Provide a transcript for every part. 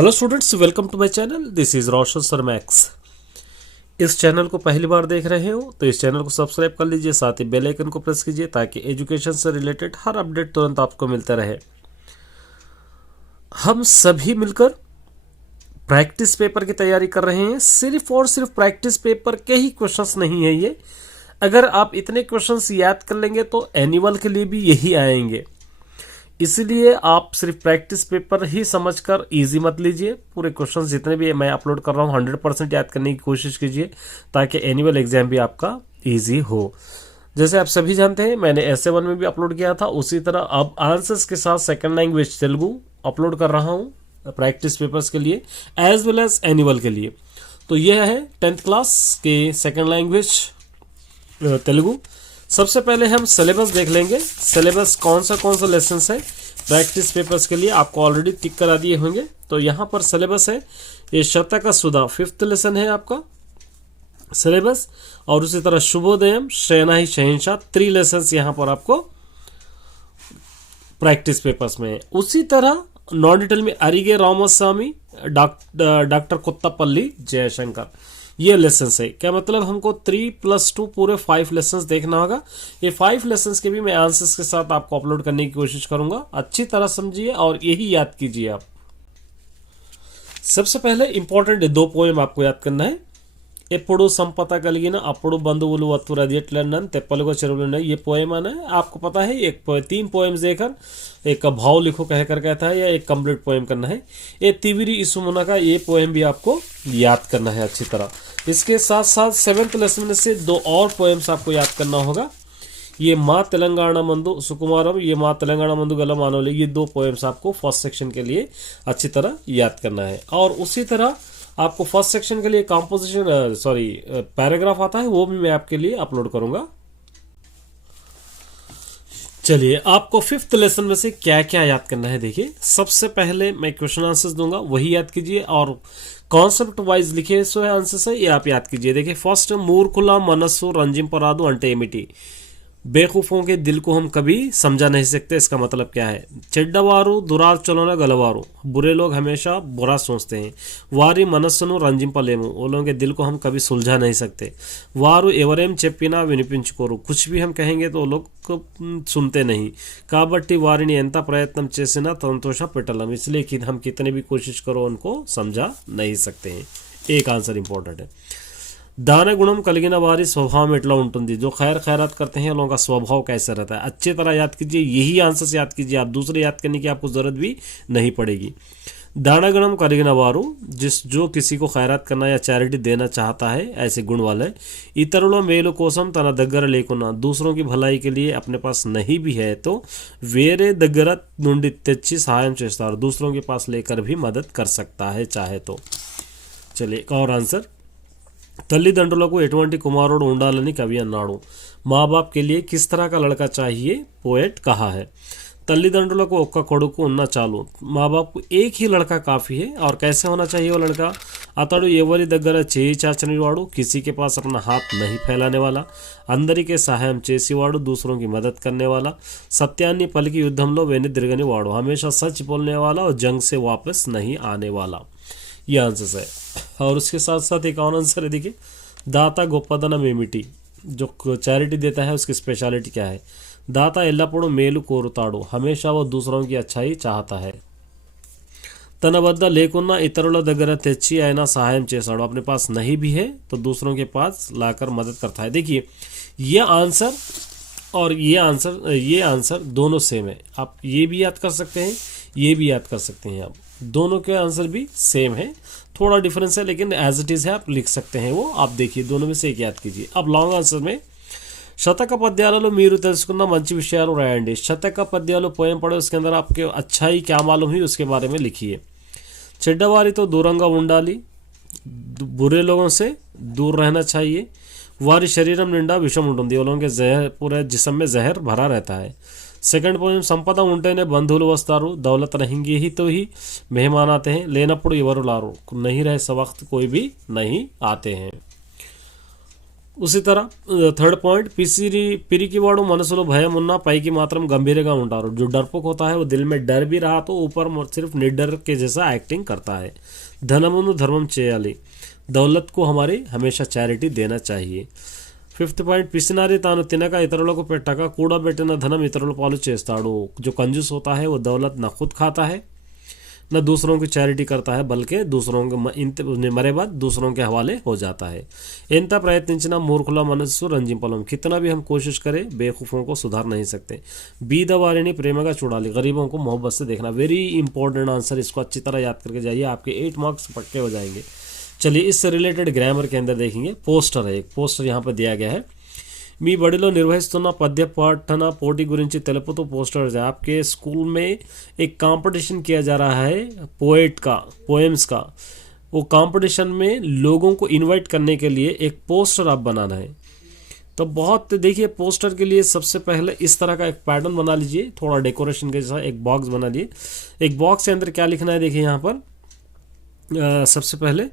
Hello students, welcome to my channel. This is Roshan sir Max. इस channel को पहली बार देख रहे हो तो इस चैनल को सब्सक्राइब कर लीजिए, साथ ही बेल आइकन को प्रेस कीजिए ताकि एजुकेशन से रिलेटेड हर अपडेट तुरंत आपको मिलता रहे। हम सभी मिलकर प्रैक्टिस पेपर की तैयारी कर रहे हैं। सिर्फ और सिर्फ प्रैक्टिस पेपर के ही क्वेश्चंस नहीं है ये। अगर आप इतने क्वेश्चंस याद कर लेंगे तो एनुअल के लिए भी यही आएंगे। इसलिए आप सिर्फ प्रैक्टिस पेपर ही समझकर इजी मत लीजिए। पूरे क्वेश्चंस जितने भी मैं अपलोड कर रहा हूँ 100% याद करने की कोशिश कीजिए ताकि एनुअल एग्जाम भी आपका इजी हो। जैसे आप सभी जानते हैं मैंने SA1 में भी अपलोड किया था, उसी तरह अब आंसर्स के साथ सेकंड लैंग्वेज तेलुगु अपलोड कर रहा हूँ प्रैक्टिस पेपर्स के लिए एज वेल एज एनुअल के लिए। तो यह है 10th क्लास के सेकंड लैंग्वेज तेलुगु। सबसे पहले हम सिलेबस देख लेंगे। सिलेबस कौन सा लेसन है प्रैक्टिस पेपर्स के लिए आपको ऑलरेडी टिक करा दिए होंगे। तो यहाँ पर सिलेबस है, ये शतक सुधा 5th लेसन है आपका सिलेबस, और उसी तरह शुभोदयम शयनाही शहनशाह 3 लेसन यहाँ पर आपको प्रैक्टिस पेपर्स में। उसी तरह नॉन डिटेल में अरिगे रामास्वामी डॉक्टर कोत्तापल्ली जयशंकर, ये लेसन्स है। क्या मतलब हमको 3+2 पूरे 5 लेसन्स देखना होगा। ये 5 लेसन्स के भी मैं आंसर्स के साथ आपको अपलोड करने की कोशिश करूंगा। अच्छी तरह समझिए और यही याद कीजिए आप। सबसे पहले इंपॉर्टेंट 2 पोएम आपको याद करना है। ఎప్పుడు संपदा కలిగిన అప్పుడు బంధువులు వత్తురు అది ఎట్లన్నన్ తెప్పలుగా చెరువులు ఉన్నాయి, ये पोएम आना है। आपको पता है एक 3 पोएम्स देकर एक भाव लिखो कहकर कहता है या एक कंप्लीट पोएम करना है। ये तिविरी इसुमुना का ये पोएम भी आपको याद करना है अच्छी तरह। इसके साथ साथ 7th लेसन में से 2 और पोएम्स आपको याद करना होगा। ये माँ तेलंगाना मंदु सुकुमारम, ये माँ तेलंगाना मंदु गला मानवले, ये 2 पोएम्स आपको फर्स्ट सेक्शन के लिए अच्छी तरह याद करना है। और उसी तरह आपको फर्स्ट सेक्शन के लिए कंपोजिशन पैराग्राफ आता है, वो भी मैं आपके लिए अपलोड करूंगा। चलिए आपको 5th लेसन में से क्या क्या याद करना है देखिए। सबसे पहले मैं क्वेश्चन आंसर्स दूंगा, वही याद कीजिए, और कॉन्सेप्ट वाइज लिखे सो है आंसर्स है, ये आप याद कीजिए। देखिए फर्स्ट, मूर्खुला मनस्सु रंजिंपरादु अंटे एमिटी, बेवकूफ़ों के दिल को हम कभी समझा नहीं सकते, इसका मतलब क्या है। చెడ్డవారు దురాచరణ గలవారు, बुरे लोग हमेशा बुरा सोचते हैं। వారి మనస్సును రంజింపలేము, वो लोगों के दिल को हम कभी सुलझा नहीं सकते। వారు ఎవరేం చెప్పినా వినిపించుకోరు, कुछ भी हम कहेंगे तो वो लोग सुनते नहीं। కాబట్టి వారిని ఎంత ప్రయత్నం చేసినా సంతోష పెట్టలేం, इसलिए कि हम कितने भी कोशिश करो उनको समझा नहीं सकते हैं। एक आंसर इंपॉर्टेंट है। दान गुणम కలిగిన వారి स्वभाव ఎట్లా ఉంటుంది, जो खैर खैरात करते हैं लोगों का स्वभाव कैसा रहता है। अच्छी तरह याद कीजिए, यही आंसर्स याद कीजिए, आप दूसरे याद करने की आपको ज़रूरत भी नहीं पड़ेगी। दानगुणम కలిగిన వారు, जो किसी को खैरात करना या चैरिटी देना चाहता है, ऐसे गुण वाले। ఇతరుల మేలు కోసం తన దగ్గర లేకున్నా, दूसरों की भलाई के लिए अपने पास नहीं भी है तो వేరే దగ్గర నుండి తెచ్చి सहायम చేస్తారు, दूसरों के पास लेकर भी मदद कर सकता है चाहे तो। चलिए एक और आंसर। తల్లిదండ్రులకు ఎటువంటి కుమారుడు ఉండాలని కవి అన్నాడు, माँ बाप के लिए किस तरह का लड़का चाहिए पोएट कहा है। తల్లిదండ్రులకు ఒక్క కొడుకు ఉన్న చాలు, माँ बाप को एक ही लड़का काफ़ी है। और कैसे होना चाहिए वो लड़का, అతడు ఎవరి దగ్గర చేయి చాచనివాడు, किसी के पास अपना हाथ नहीं फैलाने वाला, అందరికీ సహాయం చేసేవాడు, दूसरों की मदद करने वाला, సత్యాన్ని పలికి యుద్ధంలో వెనుదిరగని వాడు, हमेशा सच बोलने वाला और जंग से वापस नहीं आने वाला। ये आंसर है। और उसके साथ साथ एक और आंसर है देखिए, दाता गोपदनम एमिटी, जो चैरिटी देता है उसकी स्पेशलिटी क्या है। दाता ఎల్లప్పుడూ మేలు కోరుతాడు, हमेशा वो दूसरों की अच्छाई चाहता है। తన వద్ద లేకున్నా ఇతరుల దగ్గర తెచ్చి అయినా సహాయం చేస్తాడు, अपने पास नहीं भी है तो दूसरों के पास लाकर मदद करता है। देखिए ये आंसर और ये आंसर दोनों सेम है। आप ये भी याद कर सकते हैं, ये भी याद कर सकते हैं। आप दोनों के आंसर भी सेम है, थोड़ा डिफरेंस है लेकिन एज इट इज़ है, आप लिख सकते हैं वो। आप देखिए दोनों में से एक याद कीजिए। अब लॉन्ग आंसर में శతక పద్యాలలో మీరు తెలుసుకున్న మంచి విషయాలు రాయండి। శతక పద్యాలు पोएम पढ़े, उसके अंदर आपके अच्छाई क्या मालूम हुई उसके बारे में लिखिए। చెడ్డవారితో దూరంగా ఉండాలి, बुरे लोगों से दूर रहना चाहिए। వారి శరీరం నిండా విషం ఉంటుంది, वो लोगों के जहर पूरे जिस्म में जहर भरा रहता है। सेकंड पोएम, సంపద ఉంటేనే బంధువులు వస్తారు, दौलत रहेंगे ही तो ही मेहमान आते हैं, లేనప్పుడు ఎవరు రారు, नहीं रहे सब वक्त कोई भी नहीं आते हैं। उसी तरह थर्ड पॉइंट पिरिकी वाड़ू मनसुलो भयम उन्ना पैकी मात्रम गंभीरगा उंटारो। जो डरपोक होता है वो दिल में डर भी रहा तो ऊपर सिर्फ निडर के जैसा एक्टिंग करता है। धनमुनु धर्मम चेयाली, दौलत को हमारी हमेशा चैरिटी देना चाहिए। फिफ्थ पॉइंट पिसिनारी तानु तिनका इतरुలకు పెట్టక కూడబెట్టిన ధనం ఇతరుల పాలు చేస్తాడు। जो कंजूस होता है वो दौलत न खुद खाता है न दूसरों की चैरिटी करता है बल्कि दूसरों के मरे बाद दूसरों के हवाले हो जाता है। ఎంత ప్రయత్నించినా మూర్ఖుల మనస్సు రంజింపలం, कितना भी हम कोशिश करें बेवकूफ़ों को सुधार नहीं सकते। बीदवारिणी प्रेमगा चुड़ाली, गरीबों को मोहब्बत से देखना। वेरी इंपॉर्टेंट आंसर, इसको अच्छी तरह याद करके जाइए, आपके 8 मार्क्स पक्के हो जाएंगे। चलिए इससे रिलेटेड ग्रामर के अंदर देखेंगे। पोस्टर है, एक पोस्टर यहाँ पर दिया गया है। మీ బడిలో నిర్వహిస్తున్న पद्य पाठन पोटी गुरिंची तेलुपुतू पोस्टर है। आपके स्कूल में एक कंपटीशन किया जा रहा है पोएट का, पोएम्स का। वो कंपटीशन में लोगों को इनवाइट करने के लिए एक पोस्टर आप बनाना है। तो बहुत देखिए, पोस्टर के लिए सबसे पहले इस तरह का एक पैटर्न बना लीजिए, थोड़ा डेकोरेशन के जैसा एक बॉक्स बना लिए। एक बॉक्स के अंदर क्या लिखना है देखिए यहाँ पर सबसे पहले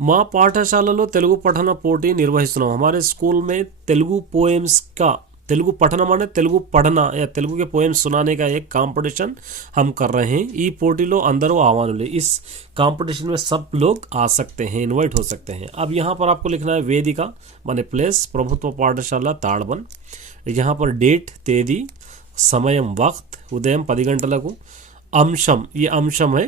మా పాఠశాలలో తెలుగు పఠన పోటీ నిర్వహిస్తున్నాం। हमारे स्कूल में तेलुगु पोएम्स का, तेलुगु पठन माने तेलुगु पढ़ना या तेलुगु के पोएम्स सुनाने का एक कंपटीशन हम कर रहे हैं। ई पोटीलो अंदर वो आह्वान, इस कंपटीशन में सब लोग आ सकते हैं, इनवाइट हो सकते हैं। अब यहाँ पर आपको लिखना है वेदिका माने प्लेस, प्रभुत्व पाठशाला ताड़बन। यहाँ पर डेट తేదీ, సమయం वक्त, ఉదయం 10 గంటలకు। अंशम, ये अंशम है,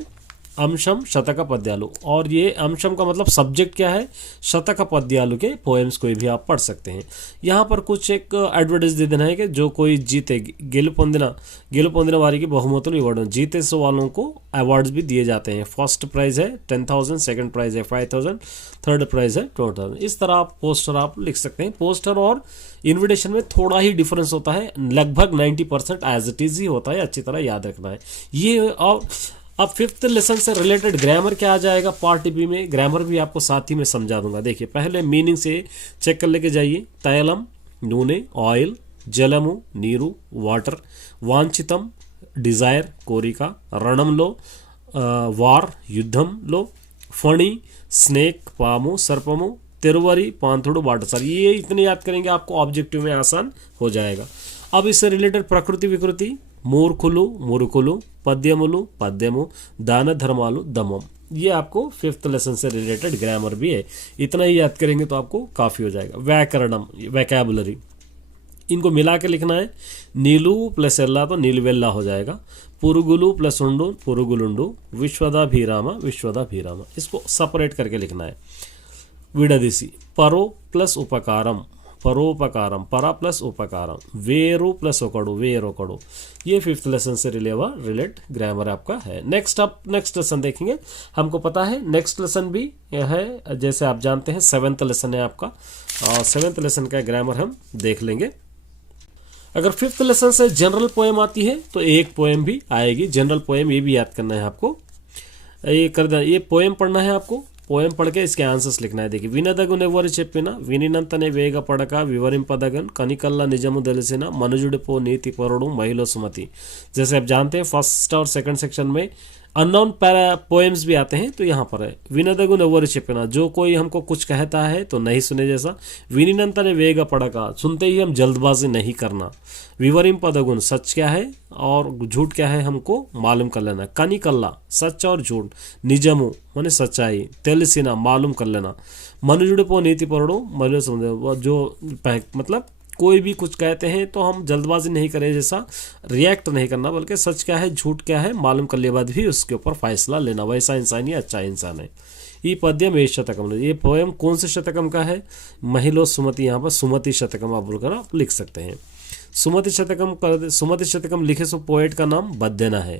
अंशम शतक पद्यालु। और ये अंशम का मतलब सब्जेक्ट क्या है, शतक पद्यालु के पोएम्स कोई भी आप पढ़ सकते हैं। यहाँ पर कुछ एक एडवर्टाइज दे देना है कि जो कोई जीते गेलुपొందిన వారికి బహుమతులు ఇవ్వడం। जीते सो वालों को अवार्ड्स भी दिए जाते हैं। फर्स्ट प्राइज है 10,000, सेकंड प्राइज है 5,000, थर्ड प्राइज है 12,000। इस तरह आप पोस्टर आप लिख सकते हैं। पोस्टर और इन्विटेशन में थोड़ा ही डिफरेंस होता है, लगभग 90% एज इट इज ही होता है, अच्छी तरह याद रखना है ये। और अब फिफ्थ लेसन से रिलेटेड ग्रामर क्या आ जाएगा पार्ट बी में, ग्रामर भी आपको साथ ही में समझा दूंगा। देखिए पहले मीनिंग से चेक कर लेके जाइए। तैलम नूने, ऑयल, जलमु नीरू वाटर, वांछितम डिजायर कोरिका, रणंलो वार युद्धंलो, फणी स्नेक पामु सर्पमु, तिरुवरी पांथुड़ु बाटसार। ये इतने याद करेंगे आपको ऑब्जेक्टिव में आसान हो जाएगा। अब इससे रिलेटेड प्रकृति विकृति, మూర్ఖులు మురుకులు, పద్యములు పద్యము, दान धर्मालु दमम। ये आपको फिफ्थ लेसन से रिलेटेड ग्रामर भी है। इतना ही याद करेंगे तो आपको काफ़ी हो जाएगा। व्याकरणम, वैकेबुलरी, इनको मिला के लिखना है। नीलू प्लस एल्ला तो नीलवेल्ला हो जाएगा। पुरुगुलु प्लस उंडू पुरुगुलुंडू, विश्वदा भीरामा विश्वदा भीरामा, इसको सेपरेट करके लिखना है। विडदिसी, परो प्लस उपकारम परोपकारम, परा प्लस उपकारम, वेरु प्लस ओकड़ू वेरोकड़ू। ये फिफ्थ लेसन से रिलेट ग्रामर आपका है। नेक्स्ट लेसन देखेंगे। हमको पता है नेक्स्ट लेसन भी है, जैसे आप जानते हैं 7th लेसन है आपका, और 7th लेसन का ग्रामर हम देख लेंगे। अगर फिफ्थ लेसन से जनरल पोएम आती है तो एक पोएम भी आएगी, जनरल पोएम, ये भी याद करना है आपको। ये कर देना, ये पोएम पढ़ना है आपको। पोएम पढ़ के इसके आंसर्स लिखना है। देखिए వినదగున ఎవరు చెప్పినా వినినంతనే వేగపడక వివరింపదగన్ కనికల్ల నిజము తెలిసిన మనుజుడిపో నీతి పరుడు మహిళ సుమతి। जैसे आप जानते हैं फर्स्ट और सेकंड सेक्शन में अननोन पोएम्स भी आते हैं, तो यहाँ पर है विनदगुन एवरू చెప్పినా, जो कोई हमको कुछ कहता है तो नहीं सुने जैसा। विनिनंतने वेग पड़का, सुनते ही हम जल्दबाजी नहीं करना। विवरिंपदगुन, सच क्या है और झूठ क्या है हमको मालूम कर लेना। कनिकल्ला, सच और झूठ। निजमु माने सच्चाई, तेलसिना मालूम कर लेना। मनुजुड़पो नीति पढ़ो, जो मतलब कोई भी कुछ कहते हैं तो हम जल्दबाजी नहीं करें जैसा, रिएक्ट नहीं करना, बल्कि सच क्या है झूठ क्या है मालूम कर लिया बाद भी उसके ऊपर फैसला लेना। वैसा इंसान ही अच्छा इंसान है। ये पद्यम ए शतकम, ये पोएम कौन से शतकम का है, महिलो सुमति। यहाँ पर सुमति शतकम आप बोलकर आप लिख सकते हैं। सुमति शतकम लिखे सो पोएट का नाम बद्देना है।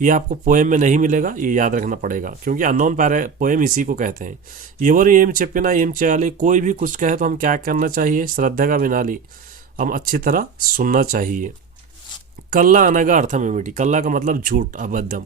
ये आपको पोएम में नहीं मिलेगा, ये याद रखना पड़ेगा, क्योंकि अननोन पोएम इसी को कहते हैं। ఎవరు ఏం చెప్పినా ఏం చేయాలి, कोई भी कुछ कहे तो हम क्या करना चाहिए, श्रद्धा का विनाली, हम अच्छी तरह सुनना चाहिए। कल्ला అనగా అర్థం ఏమిటి, कल्ला का मतलब झूठ, अबद्धम।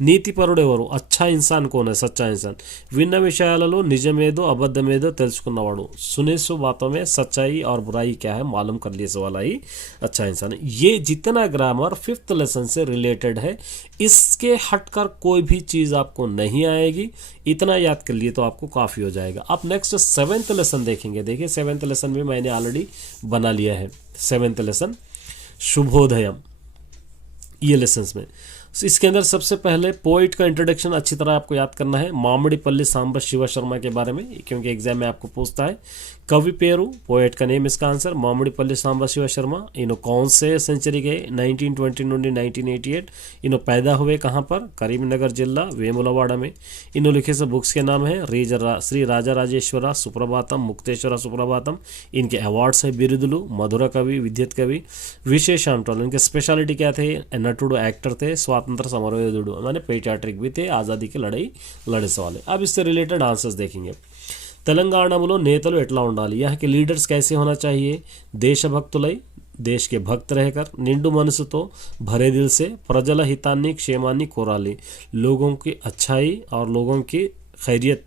నీతిపరుడు ఎవరు, अच्छा इंसान कौन है, सच्चा इंसान। విన్న విషయాలలో నిజమేదో అబద్ధమేదో తెలుసుకున్నవాడు, सुने सो बातों में सच्चाई और बुराई क्या है मालूम कर लिए सो वाला ही अच्छा इंसान है। ये जितना ग्रामर फिफ्थ लेसन से रिलेटेड है, इसके हटकर कोई भी चीज़ आपको नहीं आएगी। इतना याद कर लिए तो आपको काफ़ी हो जाएगा। अब नेक्स्ट सेवेंथ लेसन देखेंगे। देखिए सेवेंथ लेसन भी मैंने ऑलरेडी बना लिया है। सेवेंथ लेसन शुभोदयम, ये लेसन्स में इसके अंदर सबसे पहले पोइट का इंट्रोडक्शन अच्छी तरह आपको याद करना है। मामिडीपल्ली सांब शिव शर्मा के बारे में, क्योंकि एग्जाम में आपको पूछता है। कवि पेरू, पोएट का नेम, इसका आंसर मामिडीपल्ली सांब शिव शर्मा। इन्हों कौन से सेंचुरी गए, 1920 నుండి 1988। इन्हों पैदा हुए कहाँ पर, करीमनगर जिला वेमुलवाड़ा में। इन्हों लिखे से बुक्स के नाम है श्री राजा राजेश्वरा सुप्रभातम, मुक्तेश्वरा सुप्रभातम। इनके अवार्ड्स है बिरुदुलु, मधुरा कवि, विद्युत कवि, विशेषांटल। इनके स्पेशलिटी क्या थे, नटुडु एक्टर थे, स्वातंत्र समरयोधुडु माने पेट्रियाटिक भी थे, आज़ादी की लड़ाई लड़े वाले। अब इससे रिलेटेड आंसर्स देखेंगे। తెలంగాణలో నేతలు ఎట్లా ఉండాలి, यहाँ के लीडर्स कैसे होना चाहिए, దేశభక్తులై देश के भक्त रहकर, निंडु మనసుతో भरे दिल से ప్రజల హితాన్ని క్షేమాన్ని కోరాలి, लोगों की अच्छाई और लोगों की खैरियत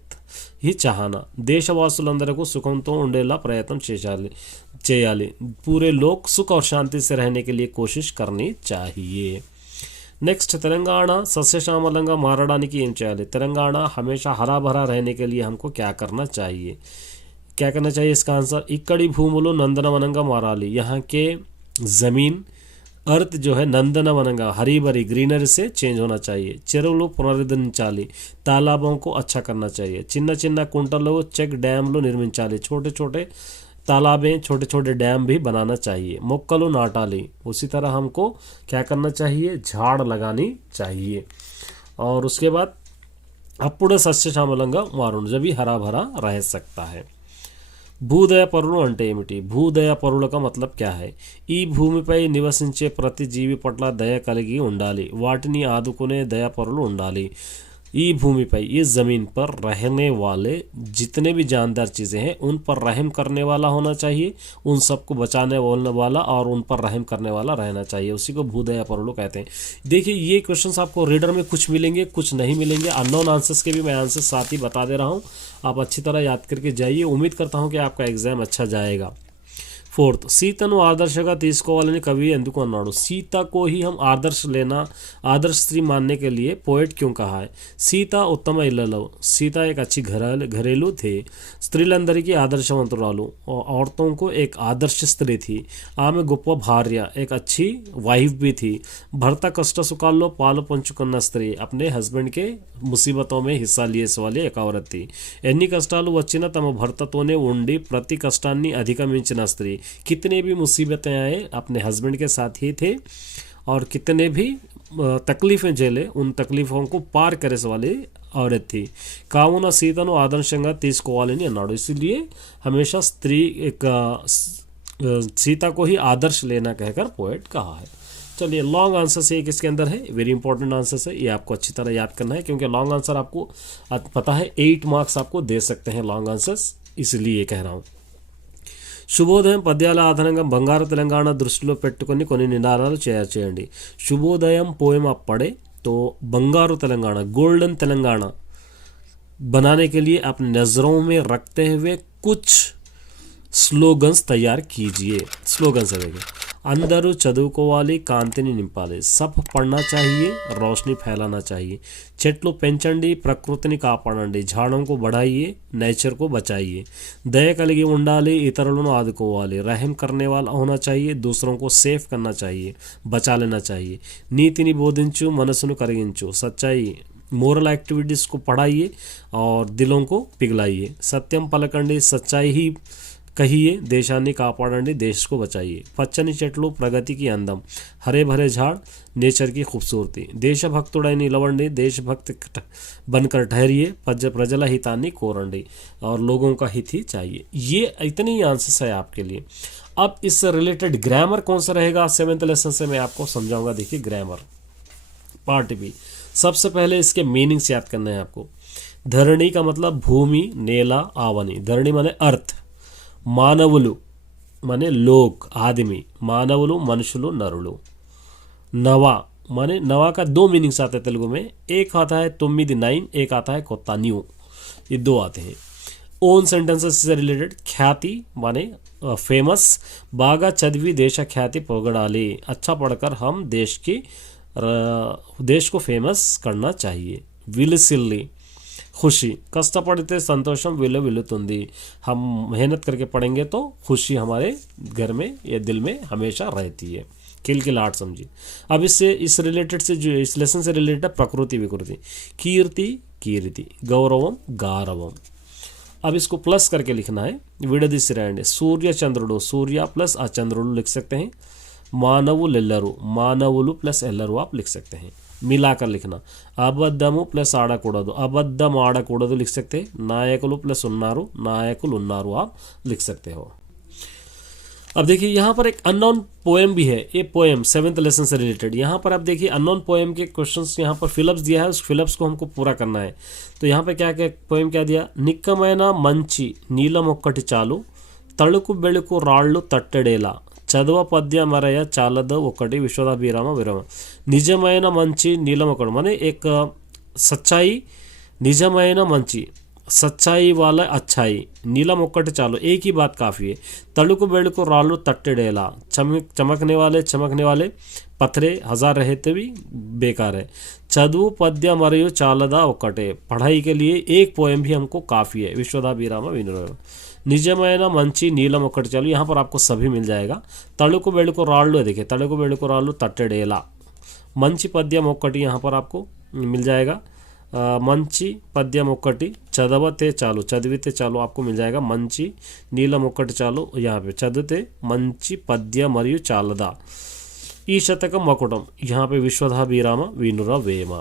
ही चाहना, దేశవాసులందరికీ సుఖంతో ఉండేలా ప్రయత్నం చేయాలి, पूरे लोग सुख और शांति से रहने के लिए कोशिश करनी चाहिए। नेक्स्ट తెలంగాణ సస్యశ్యామలంగా మారడానికి ఏం చేయాలి, తెలంగాణ हमेशा हरा भरा रहने के लिए हमको क्या करना चाहिए, क्या करना चाहिए, इसका आंसर इक्कड़ी भूमुलो नंदनवनंगा माराली, यहाँ के ज़मीन अर्थ जो है नंदनवनंगा हरी भरी ग्रीनरी से चेंज होना चाहिए, చెరువులు పునరుద్ధరించాలి, तालाबों को अच्छा करना चाहिए, చిన్న చిన్న కుంటలు చెక్ డ్యామ్లు నిర్మించాలి, छोटे छोटे तालाबें छोटे छोटे डैम भी बनाना चाहिए, మొక్కలు नाटाली, उसी तरह हमको क्या करना चाहिए, झाड़ लगानी चाहिए। और उसके बाद అప్పుడే సస్యశ్యామలంగా మారును, जब हरा भरा रह सकता है। భూదయ పరులు అంటే ఏమిటి, భూదయ పరుల मतलब क्या है, ఈ భూమిపై నివసించే ప్రతి జీవి పట్ల దయ కలిగి ఉండాలి, వాటిని ఆదుకునే దయాపరులు ఉండాలి। ई भूमि पर, इस ज़मीन पर रहने वाले जितने भी जानदार चीज़ें हैं उन पर रहम करने वाला होना चाहिए, उन सबको बचाने बोलने वाला और उन पर रहम करने वाला रहना चाहिए, उसी को भूदया परुलो कहते हैं। देखिए ये क्वेश्चंस आपको रीडर में कुछ मिलेंगे कुछ नहीं मिलेंगे, अननोन आंसर्स के भी मैं आंसर साथ ही बता दे रहा हूँ, आप अच्छी तरह याद करके जाइए। उम्मीद करता हूँ कि आपका एग्जाम अच्छा जाएगा। फोर्थ, सीतनु आदर्शगा తీసుకోవాలని कवि ఎందుకు అన్నాడు, सीता को ही हम आदर्श लेना, आदर्श स्त्री मानने के लिए पोएट क्यों कहा है। सीता उत्तम इल्ललो, सीता एक अच्छी घरेलू थे, స్త్రీలందరికీ ఆదర్శవంతురాలు, औरतों को एक आदर्श स्त्री थी, ఆమె గొప్ప భార్య, एक अच्छी वाइफ भी थी, భర్త కష్ట సుఖాల్లో పాలు పంచుకున్న స్త్రీ, अपने हस्बैंड के मुसीबतों में हिस्सा लिए वाली एक औरत थी, ఎన్ని కష్టాలు వచ్చినా తమ భర్తతోనే ఉండి ప్రతి కష్టాన్ని అధిగమించిన స్త్రీ, कितने भी मुसीबतें आए अपने हस्बैंड के साथ ही थे और कितने भी तकलीफ़ें झेले उन तकलीफ़ों को पार करे वाली औरत थी। కావున సీతను ఆదర్శంగా తీసుకోవాలని అన్నాడు, इसलिए हमेशा स्त्री एक सीता को ही आदर्श लेना कहकर पोएट कहा है। चलिए लॉन्ग आंसर से एक इसके अंदर है, वेरी इंपॉर्टेंट आंसर है, ये आपको अच्छी तरह याद करना है, क्योंकि लॉन्ग आंसर आपको पता है 8 मार्क्स आपको दे सकते हैं लॉन्ग आंसर्स, इसलिए कह रहा हूँ। శుభోదయం పద్యాల ఆధారంగా బంగారు తెలంగాణ దృష్టిలో పెట్టుకొని కొన్ని నినాదాలు చేయండి। శుభోదయం पोएम आप पढ़े तो बंगारू तेलंगाना, गोल्डन तेलंगाना बनाने के लिए अपनी नज़रों में रखते हुए कुछ स्लोगन्स तैयार कीजिए। स्लोगन्स है देखिए, అందరూ చదువుకోవాలి, కాంతిని నింపాలి, सब पढ़ना चाहिए, रोशनी फैलाना चाहिए, చెట్లు పెంచండి, ప్రకృతిని కాపాడండి, झाड़ों को बढ़ाइए, नेचर को बचाइए, దయ కలిగి ఉండాలి, ఇతరులను ఆదుకోవాలి, रहम करने वाला होना चाहिए, दूसरों को सेफ करना चाहिए, बचा लेना चाहिए, నీతిని బోధించు, మనసును కరిగించు, सच्चाई मोरल एक्टिविटीज़ को पढ़ाइए और दिलों को पिघलाइए, सत्यम पलकंडी, सच्चाई ही कहिए, देशाన్ని కాపాడండి, देश को बचाइए, పచ్చని చెట్లు ప్రగతికి అందం, हरे भरे झाड़ नेचर की खूबसूरती, దేశభక్తుడై నిలవండి, देशभक्त बनकर ठहरिए, प्रजల हिताన్ని కోరండి और लोगों का हित ही चाहिए। ये इतने ही आंसर्स है आपके लिए। अब इससे रिलेटेड ग्रामर कौन सा रहेगा 7th लेसन से मैं आपको समझाऊंगा। देखिए ग्रामर पार्ट बी, सबसे पहले इसके मीनिंग्स याद करना है आपको। धरणी का मतलब भूमि, नेला, आवनी, धरणी माने अर्थ, మానవులు माने लोग आदमी, మానవులు మనుషులు నరులు, నవ माने नवा का दो मीनिंग्स आते हैं तेलुगु में। एक आता है तुम्मिदी नाइन, एक आता है कोत्ता न्यू, ये दो आते हैं। ओन सेंटेंसेस से रिलेटेड ख्याति माने फेमस, बागा चदवी देश ख्याति पोगड़ाली, अच्छा पढ़कर हम देश को फेमस करना चाहिए। विलसिल्ली खुशी, कष्टपड़ते संतोषम विल विलुतुंदी, हम मेहनत करके पढ़ेंगे तो खुशी हमारे घर में या दिल में हमेशा रहती है। किलकिलाहट समझिए। अब इससे इस रिलेटेड से जो इस लेसन से रिलेटेड है प्रकृति विकृति, कीर्ति कीर्ति, गौरवम गारवम। अब इसको प्लस करके लिखना है। विडदिसिरांड सूर्य चंद्रुडु, सूर्य प्लस अचंद्रुडु लिख सकते हैं। मानवुलेल्लरु, मानवुलु प्लस एल्लरु आप लिख सकते हैं। मिलाकर लिखना, अबद्धमु प्लस आड़कूडदु, अबद्धम आड़कूडदु लिख सकते हैं। नायकुलु प्लस उन्नारु, नायकुलु उन्नारु आप लिख सकते हो। अब देखिए यहाँ पर एक अननोन पोएम भी है, ये पोएम 7th लेसन से रिलेटेड। यहाँ पर आप देखिए अननोन पोएम के क्वेश्चंस यहाँ पर फिलअप्स दिया है, उस फिलअप्स को हमको पूरा करना है। तो यहाँ पे क्या क्या पोएम क्या दिया, నిక్కమైన మంచి నీలమొక్కటి చాలు, తళుకు బెళుకు రాళ్ళు తట్టడేలా, చదువ పద్య మరయ చాలదో ఒకటి, విశ్వదాభిరామ విరమ। నిజమైన మంచి నీలమొక్కడు माने एक सच्चाई, निजమైన మంచి सच्चाई वाला अच्छाई, नीलम ఒక్కటి चालो एक ही बात काफ़ी है। तड़ुकु बेड़ुकु रालू तट्टेडेला, चमकने वाले पत्थरे हजार रहते भी बेकार है। चदु पद्य मरयु चालदा ఒక్కటే, पढ़ाई के लिए एक पोएम भी हमको काफ़ी है। विश्वदाभिराम विनोद। निजమైన మంచి నీలం ఒక్కటి चालू, यहाँ पर आपको सभी मिल जाएगा। तड़ुकु बेड़ुकु रालू देखिए, तड़ुकु बेड़ुकु रालू तट्टेडेला, మంచి పద్యం ఒక్కటి यहाँ पर आपको मिल जाएगा। మంచి పద్యం ఒక్కటి, చదవతే చాలు, చదివితే చాలు आपको मिल जाएगा। మంచి నీలం ఒక్కటి చాలు, यहाँ पे చదివితే మంచి పద్య మరియు చాలదా। ఈ శతకం మకుటం, यहाँ पे विश्वदाभिराम विनुर वेम।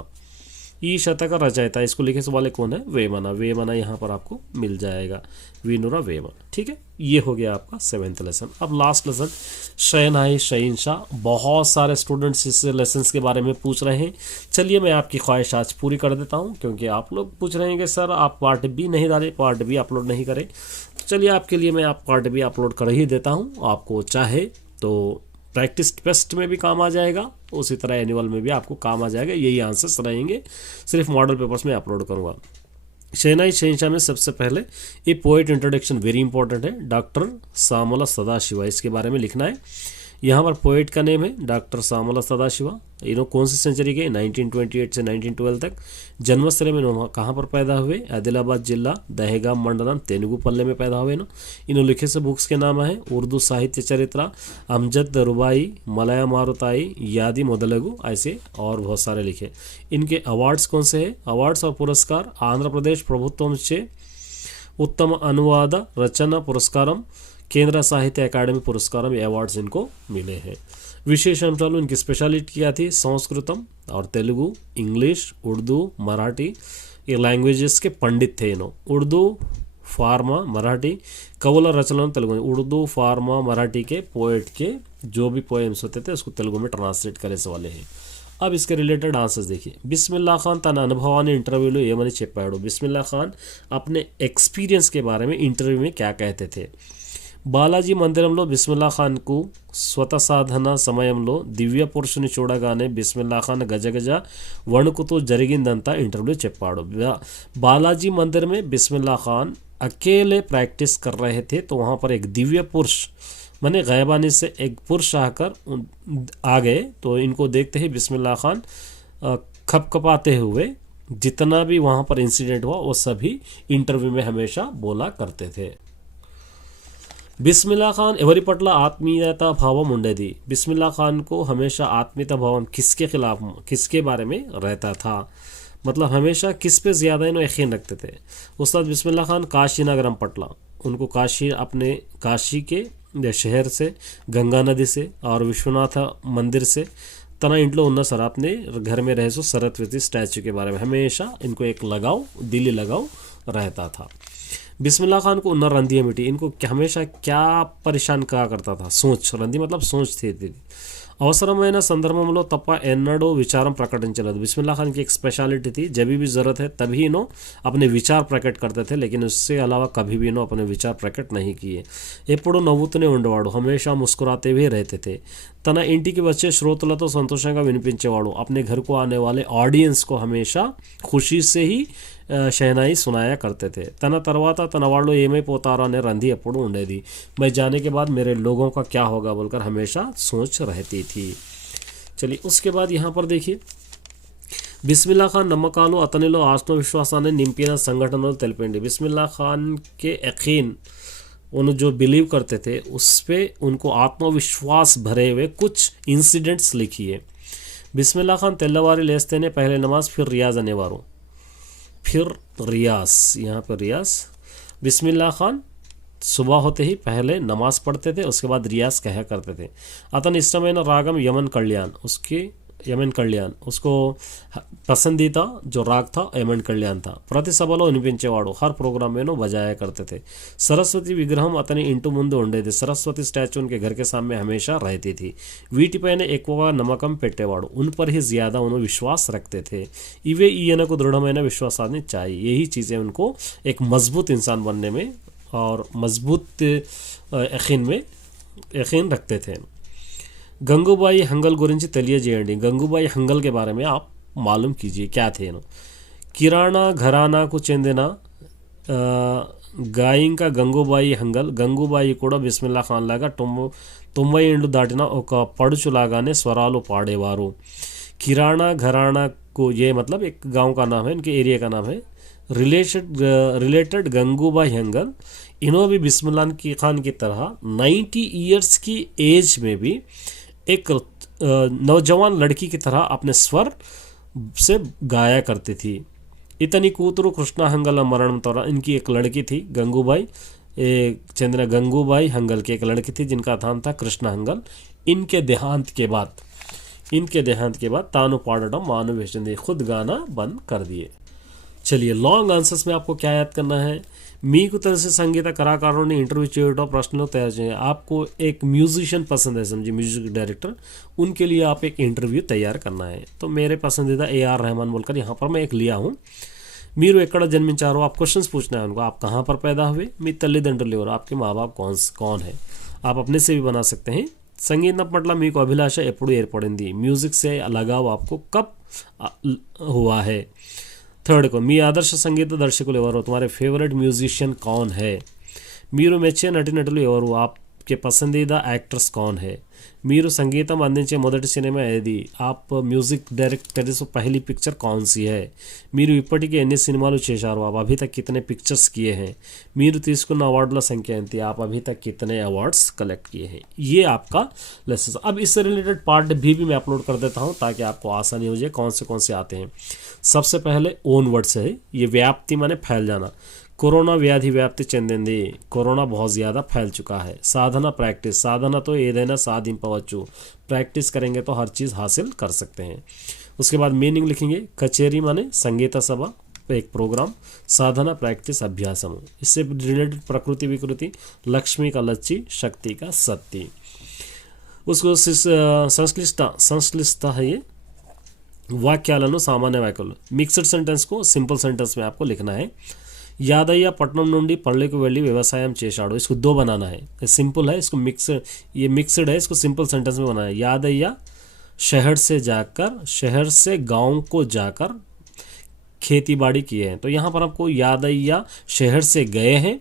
ई शतक रचयिता, इसको लिखे वाले कौन है, वेमना। वेमना यहाँ पर आपको मिल जाएगा, विनुर वेम। ठीक है, ये हो गया आपका 7th लेसन। अब लास्ट लेसन शहनाई शहनशाह। बहुत सारे स्टूडेंट्स इस लेसन के बारे में पूछ रहे हैं। चलिए मैं आपकी ख्वाहिश आज पूरी कर देता हूँ, क्योंकि आप लोग पूछ रहे हैं कि सर आप पार्ट बी नहीं डाले, पार्ट बी अपलोड नहीं करें। चलिए आपके लिए मैं आप पार्ट बी अपलोड कर ही देता हूँ। आपको चाहे तो प्रैक्टिस टेस्ट में भी काम आ जाएगा, उसी तरह एनुअल में भी आपको काम आ जाएगा। यही आंसर्स रहेंगे, सिर्फ मॉडल पेपर्स में अपलोड करूँगा। शहनाई शहनशाह में सबसे पहले ये पोएट इंट्रोडक्शन वेरी इंपॉर्टेंट है, डॉक्टर सामोला सदाशिवा, इसके बारे में लिखना है। यहाँ पर पोएट का नेम है डॉक्टर सामोला सदाशिवा। इन्होंने कौन सी सेंचुरी के, 1928 से 1912 तक। जन्मस्थल में इन्होंने कहाँ पर पैदा हुए, आदिलाबाद जिला दहेगाम मंडलम तेलुगुपल्ले में पैदा हुए। इन्होंने लिखे से बुक्स के नाम है उर्दू साहित्य चरित्र, अमजद रुबाई, मलया मारुताई, यादी मोदलगु, ऐसे और बहुत सारे लिखे। इनके अवार्ड्स कौन से हैं, अवार्ड्स और पुरस्कार, आंध्र प्रदेश प्रभुत्व से उत्तम अनुवाद रचना पुरस्कारम, केंद्र साहित्य अकादमी पुरस्कारम, ये अवार्ड्स इनको मिले हैं। विशेष अंशालू इनकी स्पेशलिटी क्या थी, संस्कृतम और तेलुगु, इंग्लिश, उर्दू, मराठी, ये लैंग्वेजेस के पंडित थे इन्हों। उर्दू, फार्मा, मराठी, कवल रचना तेलुगु, उर्दू, फार्मा, मराठी के पोएट के जो भी पोएम्स होते थे उसको तेलुगु में ट्रांसलेट करे वाले हैं। अब इसके रिलेटेड आंसर्स देखिए। बिस्मिल्लाह खान तन अनुभवानी इंटरव्यूलो ఏమని చెప్పాడు, बिस्मिल्लाह खान अपने एक्सपीरियंस के बारे में इंटरव्यू में क्या कहते थे। బాలాజీ మందిరంలో బిస్మిల్లా ఖాన్కు స్వత సాధన సమయంలో దివ్య పురుషుని చూడగానే బిస్మిల్లా ఖాన్ గజగజ వణుకుతూ జరిగిందంతా ఇంటర్వ్యూ చెప్పాడు। बालाजी मंदिर में बिस्मिल्लाह खान अकेले प्रैक्टिस कर रहे थे, तो वहाँ पर एक दिव्य पुरुष माने गैबानी से एक पुरुष आकर आ गए, तो इनको देखते ही बिस्मिल्लाह खान खपखपाते हुए जितना भी वहाँ पर इंसिडेंट हुआ वो सभी इंटरव्यू में हमेशा बोला करते थे। बिस्मिल्ला खान एवरी पटला आत्मीयता भावम उंडेदी, बिस्मिल्ला खान को हमेशा आत्मीयता भावम किसके खिलाफ, किसके बारे में रहता था, मतलब हमेशा किस पे ज़्यादा इन्हों यकीन रखते थे। उस्ताद बिस्मिल्ला खान काशी नगरम पटला, उनको काशी अपने काशी के शहर से, गंगा नदी से और विश्वनाथ मंदिर से तना इंట్లో ఉన్న सर अपने घर में रहे सो सरस्वती स्टैचू के बारे में हमेशा इनको एक लगाव, दिली लगाव रहता था। बिस्मिल्लाह खान को उन्ना रंधी मिट्टी, इनको हमेशा क्या परेशान करा करता था, सोच, रंधी मतलब सोच थी। అవసరమైన సందర్భంలో తప్ప ఎన్నడూ విచారం ప్రకటించలేదు। बिस्मिल्लाह खान की एक स्पेशलिटी थी, जब भी ज़रूरत है तभी इन्हों अपने विचार प्रकट करते थे, लेकिन उससे अलावा कभी भी इन्हों अपने विचार प्रकट नहीं किए। ఎప్పుడు నవ్వుతూనే ఉండేవాడు, हमेशा मुस्कुराते हुए रहते थे। తన ఇంటికి వచ్చే శ్రోతలతో సంతోషంగా వినిపించేవాడు। अपने घर को आने वाले ऑडियंस को हमेशा खुशी से ही शहनाई सुनाया करते थे। తన తర్వాత తన వాళ్ళు ఏమైపోతారో అనే రంది ఎప్పుడు ఉండేది। मैं जाने के बाद मेरे लोगों का क्या होगा बोलकर हमेशा सोच रहती थी। चलिए उसके बाद यहाँ पर देखिए, బిస్మిల్లా ఖాన్ నమ్మకాలు అతనిలో ఆత్మవిశ్వాసాన్ని నింపిన సంఘటనలు తెలిపండి। बिस्मिल्लाह खान के यकीन, उन जो बिलीव करते थे उस पे उनको आत्मविश्वास भरे हुए कुछ इंसिडेंट्स लिखिए। बिस्मिल्लाह खान తెల్లవారి లేస్తేనే पहले नमाज फिर रियाज అనేవారు। फिर रियाज, यहाँ पर रियाज। बिस्मिल्लाह खान सुबह होते ही पहले नमाज पढ़ते थे, उसके बाद रियाज कहा करते थे। अतन इष्टమైన रागम यमन कल्याण, उसकी यमन कल्याण उसको पसंदीदा जो राग था यमन कल्याण था। ప్రతి సభలో వినిపించేవాడు, हर प्रोग्राम में बजाया करते थे। सरस्वती विग्रहम అతని ఇంటి ముందు ఉండేది। सरस्वती स्टैचू उनके घर के सामने हमेशा रहती थी। వీటిపైన ఎక్కువగా నమ్మకం పెట్టేవాడు, उन पर ही ज़्यादा उन्हें विश्वास रखते थे। ఇవే ఈయనకు దృఢమైన విశ్వాసాన్ని चाहिए। यही चीज़ें उनको एक मजबूत इंसान बनने में और मजबूत यकीन रखते थे। गंगूबाई हंगल गुरिंची తెలియజేయండి। गंगूबाई हंगल के बारे में आप मालूम कीजिए, क्या थे। కిరాణా ఘరానాకు చెందిన గాయింక గంగూబాయి హంగల్, గంగూబాయి కూడా బిస్మిల్లా ఖాన్ లాగా 90 ఏళ్ళు దాటిన ఒక పడుచులాగానే స్వరాలు పాడేవారు। किराना घराना को ये मतलब एक गांव का नाम है, इनके एरिया का नाम है। रिलेटेड गंगूबाई हंगल, इन्हों भी बिस्मिल्लाह खान की तरह 90 ईयर्स की एज में भी एक नौजवान लड़की की तरह अपने स्वर से गाया करती थी। इतनी कूतरू कृष्णा हंगल मरण तौरा, इनकी एक लड़की थी गंगूबाई, चंद्र गंगूबाई हंगल की एक लड़की थी जिनका नाम था कृष्णा हंगल। इनके देहांत के बाद तानु पाडम मानु वेशंदी, खुद गाना बंद कर दिए। चलिए लॉन्ग आंसर्स में आपको क्या याद करना है, మీకు తెలిసి సంగీత కళాకారుని ఇంటర్వ్యూ చేయడం, प्रश्नों तैयार चाहिए। आपको एक म्यूजिशियन पसंद है, समझिए म्यूजिक डायरेक्टर, उनके लिए आप एक इंटरव्यू तैयार करना है। तो मेरे पसंदीदा AR रहमान बोलकर यहाँ पर मैं एक लिया हूँ। మీరు ఎక్కడ జన్మించారో आप क्वेश्चंस पूछना है उनको। आप कहाँ पर पैदा हुए, మీ తల్లిదండ్రులు ఎవరు, आपके माँ बाप कौन है। आप अपने से भी बना सकते हैं। సంగీతం పట్ల మీకు అభిలాష ఎప్పుడు ఏర్పడింది, म्यूजिक से लगाव आपको कब हुआ है। थर्ड को, మీ ఆదర్శ సంగీత దర్శకులు ఎవరు, तुम्हारे फेवरेट म्यूजिशियन कौन है। మీరు మెచ్చే నటీనటులు ఎవరు, आपके पसंदीदा एक्टर्स कौन है। మీరు సంగీతం అందించే మొదటి సినిమా ఏది, आप म्यूजिक डायरेक्टर से पहली पिक्चर कौन सी है। మీరు ఇప్పటికే ఎన్ని సినిమాలు చేశారు, आप अभी तक कितने पिक्चर्स किए हैं। మీరు తీసుకున్న అవార్డుల సంఖ్య ఎంత, आप अभी तक कितने अवार्ड्स कलेक्ट किए हैं। ये आपका लेसन। अब इससे रिलेटेड पार्ट भी मैं अपलोड कर देता हूँ ताकि आपको आसानी हो जाए कौन से आते हैं। सबसे पहले ओन वर्ड से है, ये व्याप्ति माने फैल जाना। कोरोना व्याधि व्याप्ति చెందింది, कोरोना बहुत ज़्यादा फैल चुका है। साधना प्रैक्टिस, साधना तो ఏదైనా సాధింపవచ్చు, प्रैक्टिस करेंगे तो हर चीज़ हासिल कर सकते हैं। उसके बाद मीनिंग लिखेंगे, कचेरी माने संगीत सभा, एक प्रोग्राम, साधना प्रैक्टिस अभ्यासम, इससे रिलेटेड प्रकृति विकृति, लक्ष्मी का लच्ची, शक्ति का सत्ती। उसको संश्लिष्टता है ये వాక్యాలను సామాన్య వాక్యాలు। మిక్స్డ్ సెంటెన్స్ को सिंपल सेंटेंस में आपको लिखना है। यादయ్య पटनम నుండి పల్లెకు వెళ్ళి వ్యవసాయం చేశాడు, इसको 2 बनाना है। सिंपल है, इसको ये मिक्सड है, इसको सिंपल सेंटेंस में बनाना है। यादయ్య शहर से गांव को जाकर खेती बाड़ी किए हैं। तो यहाँ पर आपको यादయ్య शहर से गए हैं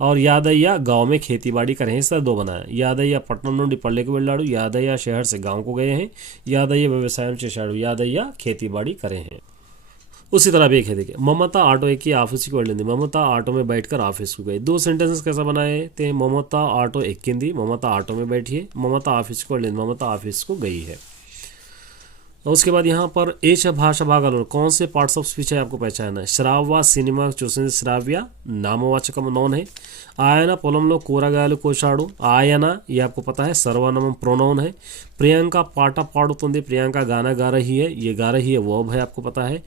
और यादయ్య गांव में खेती बाड़ी करें, इस तरह 2 बनाया। यादయ్య पटनम నుండి పల్లెకు వెళ్ళాడు, यादయ్య शहर से गांव को गए हैं, यादయ్య వ్యవసాయం చేశాడు, यादయ్య खेती बाड़ी करे हैं। उसी तरह भी एक है, देखिए ममता ऑटो की ऑफिस की వెళ్ళింది, ममता ऑटो में बैठकर ऑफिस को गई। 2 सेंटेंसेस कैसा बनाए थे, ममता ऑटो ఎక్కింది, ममता ऑटो में बैठी है, ममता ऑफिस को వెళ్ళింది, ममता ऑफिस को गई है। उसके बाद यहाँ पर ఏష భాష భాగాలు कौन से पार्ट्स ऑफ स्पीच है आपको पहचानना है। శ్రావ్య సినిమా చూసింది, శ్రావ్య नामवाचकम नौन है। ఆయన పొలంలో కూరగాయలు కోశాడు, ఆయన ये आपको पता है सर्वनामम प्रोनाउन है। प्रियंका पाठ पाड़ुतुंदी, प्रियंका गाना गा रही है, ये गा रही है वर्ब है, आपको पता है।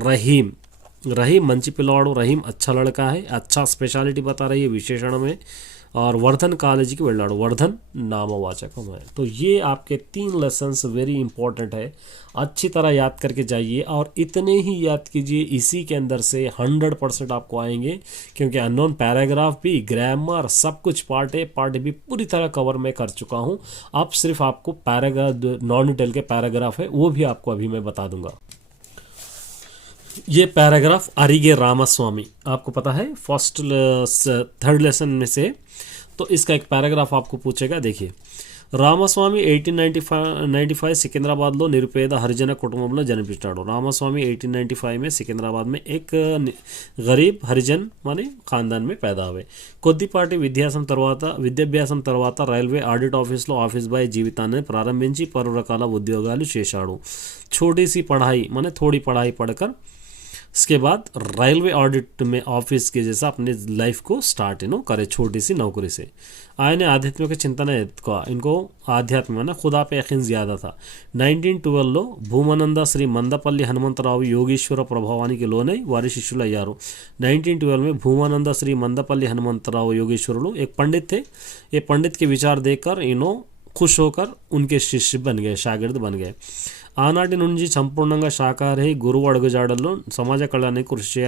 रहीम मंची पिलवाड़ो, रहीम अच्छा लड़का है, अच्छा स्पेशलिटी बता रही है विशेषण में। और वर्धन కాలేజీకి వెళ్ళాడు, वर्धन नामवाचकम है। तो ये आपके 3 लेसन्स वेरी इंपॉर्टेंट है, अच्छी तरह याद करके जाइए और इतने ही याद कीजिए, इसी के अंदर से 100% आपको आएंगे, क्योंकि अननोन पैराग्राफ भी, ग्रामर, सब कुछ पार्ट भी पूरी तरह कवर मैं कर चुका हूँ। अब सिर्फ आपको पैराग्राफ, नॉन डिटेल के पैराग्राफ है वो भी आपको अभी मैं बता दूंगा। ये पैराग्राफ अरिगे रामास्वामी, आपको पता है फर्स्ट 3rd लेसन में से, तो इसका एक पैराग्राफ आपको पूछेगा। देखिए, రామస్వామి 1895 సికింద్రాబాద్లో నిరుపేద హరిజన కుటుంబంలో జన్మించాడు। రామస్వామి 1895 में सिकंदराबाद में एक गरीब हरिजन माने ఖాందాన్ में पैदा हुए। కొద్దిపాటి విద్యాభ్యాసం తర్వాత రైల్వే ఆడిట్ ఆఫీస్లో ఆఫీస్ బాయ్ జీవితాన్ని ప్రారంభించి పలు రకాల ఉద్యోగాలు చేశాడు। छोटी सी पढ़ाई माने थोड़ी पढ़ाई पढ़कर इसके बाद रेलवे ऑडिट में ऑफिस के जैसा अपने लाइफ को स्टार्ट करे, छोटी सी नौकरी से। ఆయన ఆధ్యాత్మిక చింతన ఎక్కువ, इनको ఆధ్యాత్మిక माना खुदा पे यकीन ज़्यादा था। 1912లో భూమానంద శ్రీ మందపల్లి హనుమంతరావు యోగేశ్వర ప్రభావానికి లోనై వారి శిష్యులు అయ్యారు। 1912 में भूमानंद श्री मंदपल्ली हनुमंतराव योगेश्वरुలు एक पंडित थे। ये पंडित के विचार देखकर इन्हों खुश होकर उनके शिष्य बन गए, शागिर्द बन गए। ఆనాటి నుంచి సంపూర్ణంగా శాకాహారి గురువు అడుగుజాడల్లో సమాజ కళ్యాణానికి కృషి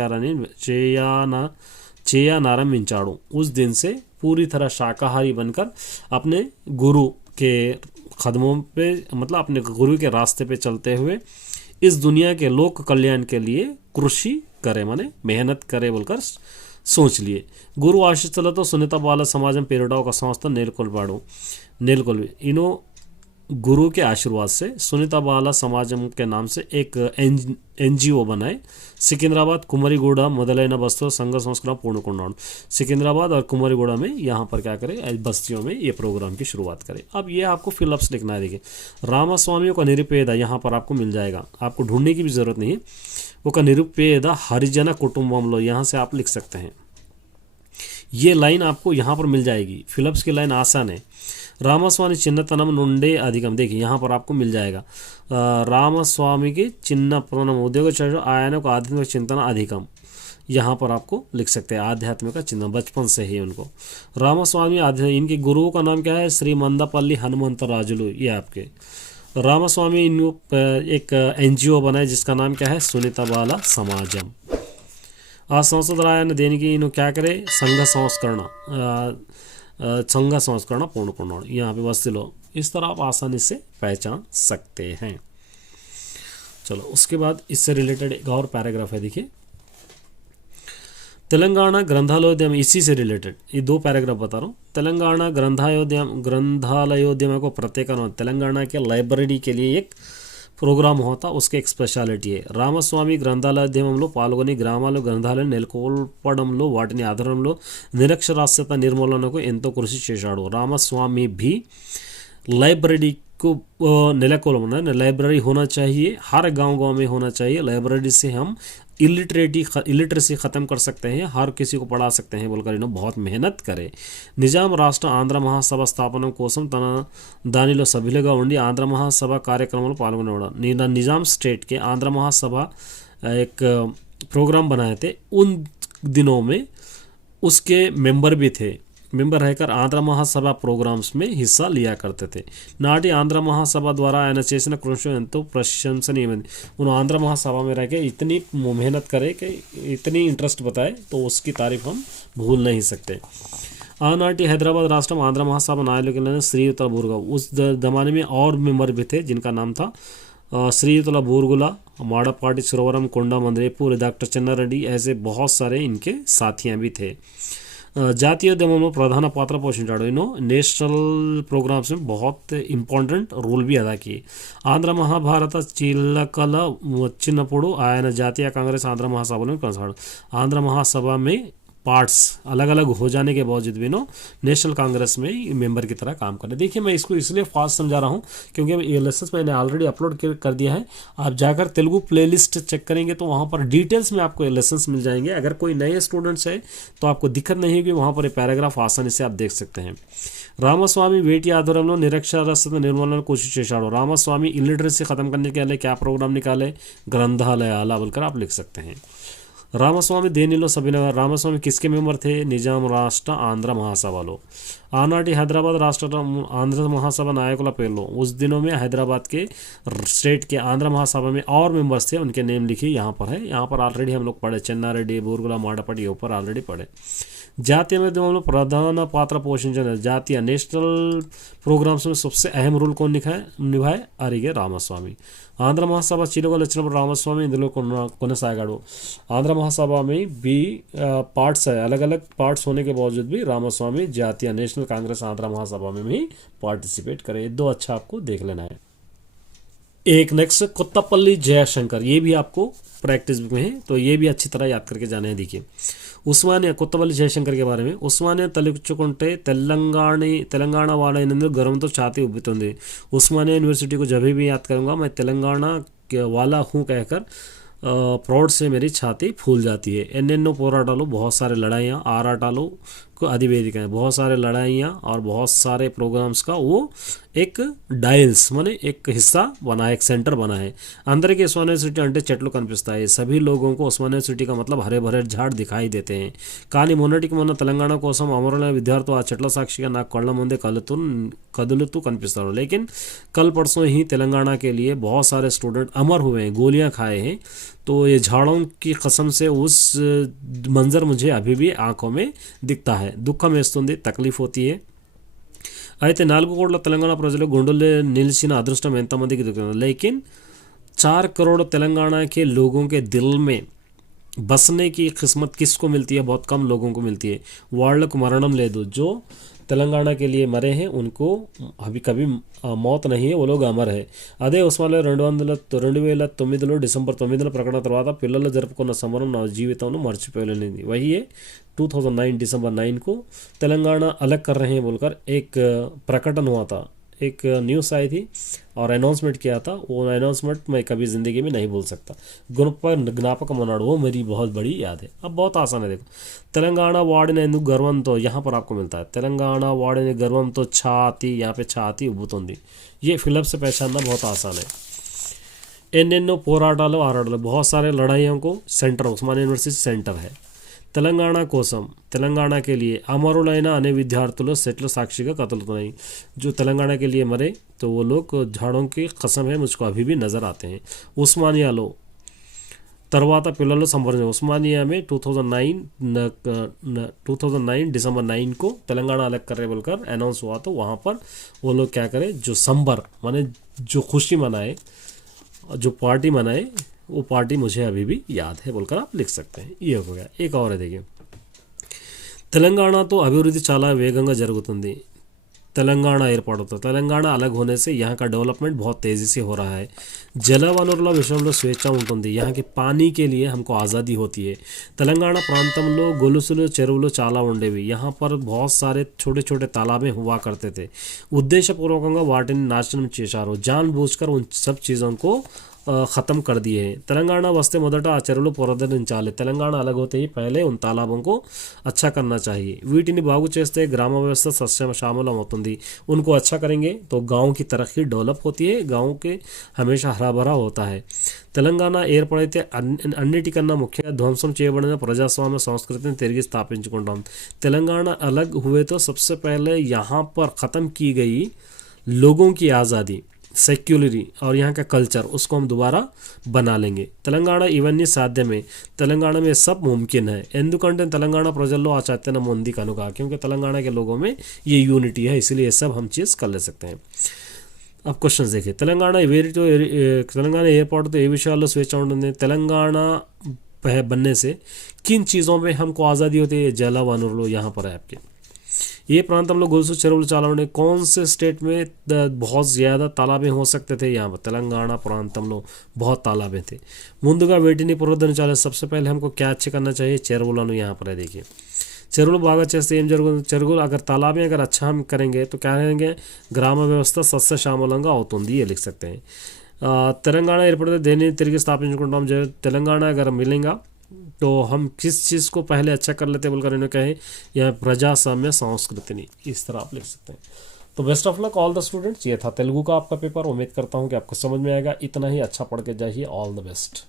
చేయనారంభించాడు। उस दिन से पूरी तरह शाकाहारी बनकर अपने गुरु के कदमों पे, मतलब अपने गुरु के रास्ते पे चलते हुए इस दुनिया के लोक कल्याण के लिए कृषि करे, माने मेहनत करे बोलकर सोच लिए। गुरु आशीस्సులతో సునీత బాల సమాజం పేరిట ఒక సంస్థ నెలకొల్పి इनो गुरु के आशीर्वाद से सुनीता बाला समाजम के नाम से एक NGO बनाए। सिकंदराबाद, कुमारीगुड़ा మొదలైన बस्तियों संघ संस्करण पूर्ण करना। सिकंदराबाद और कुमारीगुड़ा में यहाँ पर क्या करें, बस्तियों में ये प्रोग्राम की शुरुआत करें। अब ये आपको फिलअप्स लिखना है। देखिए, रामास्वामी का निरुपेद यहाँ पर आपको मिल जाएगा, आपको ढूंढने की भी ज़रूरत नहीं है। वो का निरुपेद हरिजन कुटुंबंलो, यहाँ से आप लिख सकते हैं। ये लाइन आपको यहाँ पर मिल जाएगी। फिलअप्स की लाइन आसान है। రామస్వామి చిన్నతనం నుండే అధికం, देखिए यहाँ पर आपको मिल जाएगा। రామస్వామికి చిన్నతనం उद्योग ఆయనకు आध्यात्मिक चिंतन अधिकम, यहाँ पर आपको लिख सकते हैं आध्यात्मिक चिंतन बचपन से ही उनको। रामस्वामी इनके गुरुओं का नाम क्या है, श्री मंदपल्ली हनुमंतराजुलु। ये आपके रामस्वामी एक NGO बनाए जिसका नाम क्या है, सुनीता बाला समाजम। आ संसदरायन देने की इन्हों क्या करे, संघ संस्करण पूर्ण करना, यहाँ पे बस्ती लो। इस तरह आप आसानी से पहचान सकते हैं। चलो, उसके बाद इससे रिलेटेड एक और पैराग्राफ है। देखिए, तेलंगाना ग्रंथालयोद्यम, इसी से रिलेटेड ये 2 पैराग्राफ बता रहा हूँ। तेलंगाना ग्रंथालयोद्यम को प्रत्येक तेलंगाना के लाइब्रेरी के लिए एक ప్రోగ్రామ్ होता, उसके एक స్పెషాలిటీ है। రామస్వామి గ్రంథాలయోద్యమంలో పాల్గొని గ్రామాల్లో గ్రంథాలయం నెలకొల్పడంలో వాటిని ఆధారంలో నిరక్షరాస్యత నిర్మూలనకు ఎంతో కృషి చేశాడు। రామస్వామి भी लाइब्रेरी को नेलकोलना, लाइब्रेरी होना चाहिए, हर गांव में होना चाहिए। लाइब्रेरी से हम इलिटरेसी ख़त्म कर सकते हैं, हर किसी को पढ़ा सकते हैं बोलकर इन्होंने बहुत मेहनत करे। నిజాం రాష్ట్ర ఆంధ్ర మహాసభ స్థాపన కోసం దానిలో సభ్యులుగా ఉండి ఆంధ్ర మహాసభ కార్యక్రమంలో పాల్గొనేవాడు। నిజాం स्टेट के आंध्र महासभा एक प्रोग्राम बनाए थे, उन दिनों में उसके मेंबर भी थे। मेंबर रहकर आंध्र महासभा प्रोग्राम्स में हिस्सा लिया करते थे। नाटी आंध्र महासभा द्वारा ఆయన చేసిన కృషి ఎంతో ప్రశంసనీయమైంది। उन्होंने आंध्र महासभा में रह के इतनी मेहनत करे कि इतनी इंटरेस्ट बताए, तो उसकी तारीफ हम भूल नहीं सकते। आनाटी हैदराबाद राष्ट्र में आंध्र महासभा नायकुल श्रीयुत बूरगा, उस जमाने में और मेंबर भी थे जिनका नाम था श्रीयुतला बूरगुला, माड़पाटी, सुरवरम, कोंडा मंद्रेपुर, डॉक्टर चन्नारेड्डी, ऐसे बहुत सारे इनके साथियाँ भी थे। జాతీయోద్యమంలో ప్రధాన పాత్ర పోషించాడు। इन्हों నేషనల్ ప్రోగ్రామ్స్ में बहुत ఇంపార్టెంట్ రోల్ भी अदा किए। ఆంధ్ర మహాభారత చీలకల వచ్చినప్పుడు ఆయన జాతీయ కాంగ్రెస్ ఆంధ్ర మహాసభలో కొనసాగాడు। ఆంధ్ర మహాసభ में पार्ट्स अलग अलग हो जाने के बावजूद भी नेशनल कांग्रेस में मेंबर की तरह काम करने। देखिए, मैं इसको इसलिए फास्ट समझा रहा हूँ क्योंकि ये लेसन मैंने ऑलरेडी अपलोड कर दिया है। आप जाकर तेलुगु प्लेलिस्ट चेक करेंगे तो वहाँ पर डिटेल्स में आपको लेसन मिल जाएंगे। अगर कोई नए स्टूडेंट्स है तो आपको दिक्कत नहीं होगी, वहाँ पर पैराग्राफ आसानी से आप देख सकते हैं। रामस्वामी వేటి ఆధ్వర్యంలో నిరక్షరాస్యత నిర్మూలన कोशिश చేశాడు। रामस्वामी इलिटरेसी ख़त्म करने के लिए क्या प्रोग्राम निकाले, ग्रंथालय बोलकर आप लिख सकते हैं। రామస్వామి దేనిలో సభ్యునిగా రామస్వామి किसके मेंबर थे నిజాం రాష్ట్ర ఆంధ్ర మహాసభలో ఆనాటి హైదరాబాద్ రాష్ట్ర आंध्र महासभा नायकुల పేర్లు उस दिनों में हैदराबाद के स्टेट के आंध्र महासभा में और मेंबर्स थे उनके नेम लिखिए यहाँ पर है यहाँ पर ऑलरेडी हम लोग पढ़े చెన్నారెడ్డి బూర్గుల మాడపడి ये ऊपर ऑलरेडी पढ़े జాతీయ माध्यमों में प्रधान पात्र पोषिంచిన జాతీయ నేషనల్ ప్రోగ్రామ్స్ में सबसे अहम रोल कौन निभाए అరిగే రామస్వామి ఆంధ్ర మహాసభ చీలుగలు వచ్చినప్పుడు రామస్వామి ఇందులో కొనసాగాడు आंध्र महासभा में भी पार्ट्स है अलग अलग पार्ट्स होने के बावजूद भी रामास्वामी जातीय नेशनल कांग्रेस आंध्र महासभा में भी पार्टिसिपेट करे दो अच्छा आपको देख लेना है एक नेक्स्ट कोत्तापल्ली जयशंकर ये भी आपको प्रैक्टिस बुक में है तो ये भी अच्छी तरह याद करके जाने हैं देखिए ఉస్మానియా కొత్తపల్లి జయశంకర్ के बारे में ఉస్మానియా తలుచుకుంటే తెలంగాణ వాడైనందుకు గర్వంతో ఛాతీ ఉబ్బుతుంది ఉస్మానియా यूनिवर्सिटी को जब भी याद करूंगा मैं तेलंगाना वाला हूँ कहकर प्रौढ़ से मेरी छाती फूल जाती है ఎన్నెన్నో పోరాటాలు बहुत सारे लड़ाइयाँ आराटाలు को अधिवेदिका है बहुत सारे लड़ाइयाँ और बहुत सारे प्रोग्राम्स का वो एक डायल्स माने एक हिस्सा बना है एक सेंटर बना है अंदर के उस्मानिया यूनिवर्सिटी अंटे చెట్లు కనిపిస్తాయి सभी लोगों को उस्मानिया यूनिवर्सिटी का मतलब हरे भरे झाड़ दिखाई देते हैं కానీ మొన్నటికి మొన్న తెలంగాణ కోసం అమరులైన విద్యార్థులు ఆ చెట్ల సాక్షిగా నాకు కళ్ళ ముందే కదులుతూ కనిపిస్తారు लेकिन कल परसों ही तेलंगाना के लिए बहुत सारे स्टूडेंट अमर हुए हैं गोलियां खाए हैं तो ये झाड़ों की कसम से उस मंजर मुझे अभी भी आंखों में दिखता है దుఃఖం వేస్తుంది తక్లీఫ్ होती है అయితే 4 కోట్ల తెలంగాణ ప్రజలు గుండెల్లో నిలిచిన అదృష్టం ఎంతమందికి దొరుకుతుంది लेकिन 4 करोड़ तेलंगाना के लोगों के दिल में बसने की किस्मत किसको मिलती है बहुत कम लोगों को मिलती है వాళ్ళకు మరణం లేదు जो తెలంగాణ के लिए मरे हैं उनको अभी कभी मौत नहीं है वो लोग अमर है అదే ఉస్మానియాలో 2009లో డిసెంబర్ 9న ప్రకటన తర్వాత పిల్లలు జరుపుకున్న సంబరం నా జీవితంలో మర్చిపోలేనిది वही है 2009 दिसंबर 9 को तेलंगाना अलग कर रहे हैं बोलकर एक प्रकटन हुआ था एक न्यूज़ आई थी और अनाउंसमेंट किया था वो अनाउंसमेंट मैं कभी ज़िंदगी में नहीं भूल सकता ज्ञापक मनाड़ वो मेरी बहुत बड़ी याद है अब बहुत आसान है देखो तेलंगाना वाड़ने गर्वम तो यहाँ पर आपको मिलता है तेलंगाना वाड़ने गर्वम तो छाती यहाँ पे छाती उबुतुंदी ये फिलप से पहचानना बहुत आसान है ఎన్నెన్నో పోరాటాలు ఆరాటాలు बहुत सारे लड़ाइयों को सेंटर उस्मानिया यूनिवर्सिटी सेंटर है తెలంగాణ కోసం తెలంగాణ के लिए అమరులైన అనే విద్యార్థులు సెట్ల సాక్షిగా కదులుతున్నాయి जो तेलंगाना के लिए मरे तो वो लोग झाड़ों की कसम है मुझको अभी भी नज़र आते हैं ఉస్మానియాలో తర్వాత పిల్లలు సంప్రదించారు उस्मानिया में 2009 दिसंबर 9 को तेलंगाना अलग कर रहे बोलकर अनाउंस हुआ तो वहाँ पर वो लोग क्या करें जो संबर माने जो खुशी मनाए जो पार्टी मनाए वो पार्टी मुझे अभी भी याद है बोलकर आप लिख सकते हैं ये हो गया एक और है देखिए తెలంగాణతో అభివృద్ధి చాలా వేగంగా జరుగుతుంది తెలంగాణ ఏర్పడుతుంది తెలంగాణ अलग होने से यहाँ का डेवलपमेंट बहुत तेज़ी से हो रहा है जल వనరుల విషయంలో స్వేచ్ఛ ఉంటుంది यहाँ के पानी के लिए हमको आज़ादी होती है తెలంగాణ ప్రాంతంలో గొలుసులు చెరువులు చాలా ఉండేవి यहाँ पर बहुत सारे छोटे छोटे तालाबें हुआ करते थे ఉద్దేశపూర్వకంగా వాటిని నాశనం చేశారు जानबूझकर उन सब चीज़ों को ख़त्म कर दिए हैं తెలంగాణ వస్తే మొదట ఆ చెరువులు పునరుద్ధరించాలి తెలంగాణ अलग होते ही पहले उन तालाबों को अच्छा करना चाहिए వీటిని బాగు చేస్తే గ్రామ వ్యవస్థ సస్యశ్యామలం అవుతుంది उनको अच्छा करेंगे तो गांव की तरक्की डेवलप होती है गांव के हमेशा हरा भरा होता है తెలంగాణ ఏర్పడైతే అన్నిటికన్నా ముఖ్యంగా ధ్వంసం చేయబడిన ప్రజాస్వామ్య సంస్కృతిని తిరిగి స్థాపించుకుంటాం తెలంగాణ अलग हुए तो सबसे पहले यहाँ पर ख़त्म की गई लोगों की आज़ादी सेक्युलरी और यहाँ का कल्चर उसको हम दोबारा बना लेंगे తెలంగాణ ఇవన్నీ సాధ్యమే తెలంగాణ में सब मुमकिन है ఎందుకంటే తెలంగాణ ప్రజల్లో ఆ చైతన్యం ఉంది కనుక क्योंकि तेलंगाना के लोगों में ये यूनिटी है इसलिए सब हम चीज़ कर ले सकते हैं अब क्वेश्चन देखिए తెలంగాణ एयरपोर्ट तो ये विषयाల్లో स्वेच्छा ఉంటుంది తెలంగాణ बनने से किन चीज़ों में हमको आज़ादी होती है जल वनरुలు यहाँ पर है आपके ये ప్రాంతంలో గొలుసు చెరువులు చాలా ఉన్నాయి कौन से स्टेट में बहुत ज़्यादा तालाबें हो सकते थे यहाँ पर తెలంగాణ ప్రాంతంలో बहुत तालाबें थे ముందుగా వీటిని పునరుద్ధరించాలి सबसे पहले हमको क्या अच्छे करना चाहिए చెరువులను यहाँ पर है देखिए చెరువులు బాగా చేస్తే ఏం జరుగుతుంది చెరువులు अगर तालाबें अगर अच्छा हम करेंगे तो क्या करेंगे గ్రామ వ్యవస్థ సస్యశ్యామలంగా అవుతుంది ये लिख सकते हैं తెలంగాణ ఏర్పడితే దేన్ని తిరిగి స్థాపించుకుంటాం తెలంగాణ अगर मिलेगा तो हम किस चीज़ को पहले अच्छा कर लेते बोलकर इन्होंने कहे यह प्रजास्वाम्य संस्कृति नहीं इस तरह आप लिख सकते हैं तो best of luck all the students ये था तेलुगु का आपका पेपर उम्मीद करता हूँ कि आपको समझ में आएगा इतना ही अच्छा पढ़ के जाइए ऑल द बेस्ट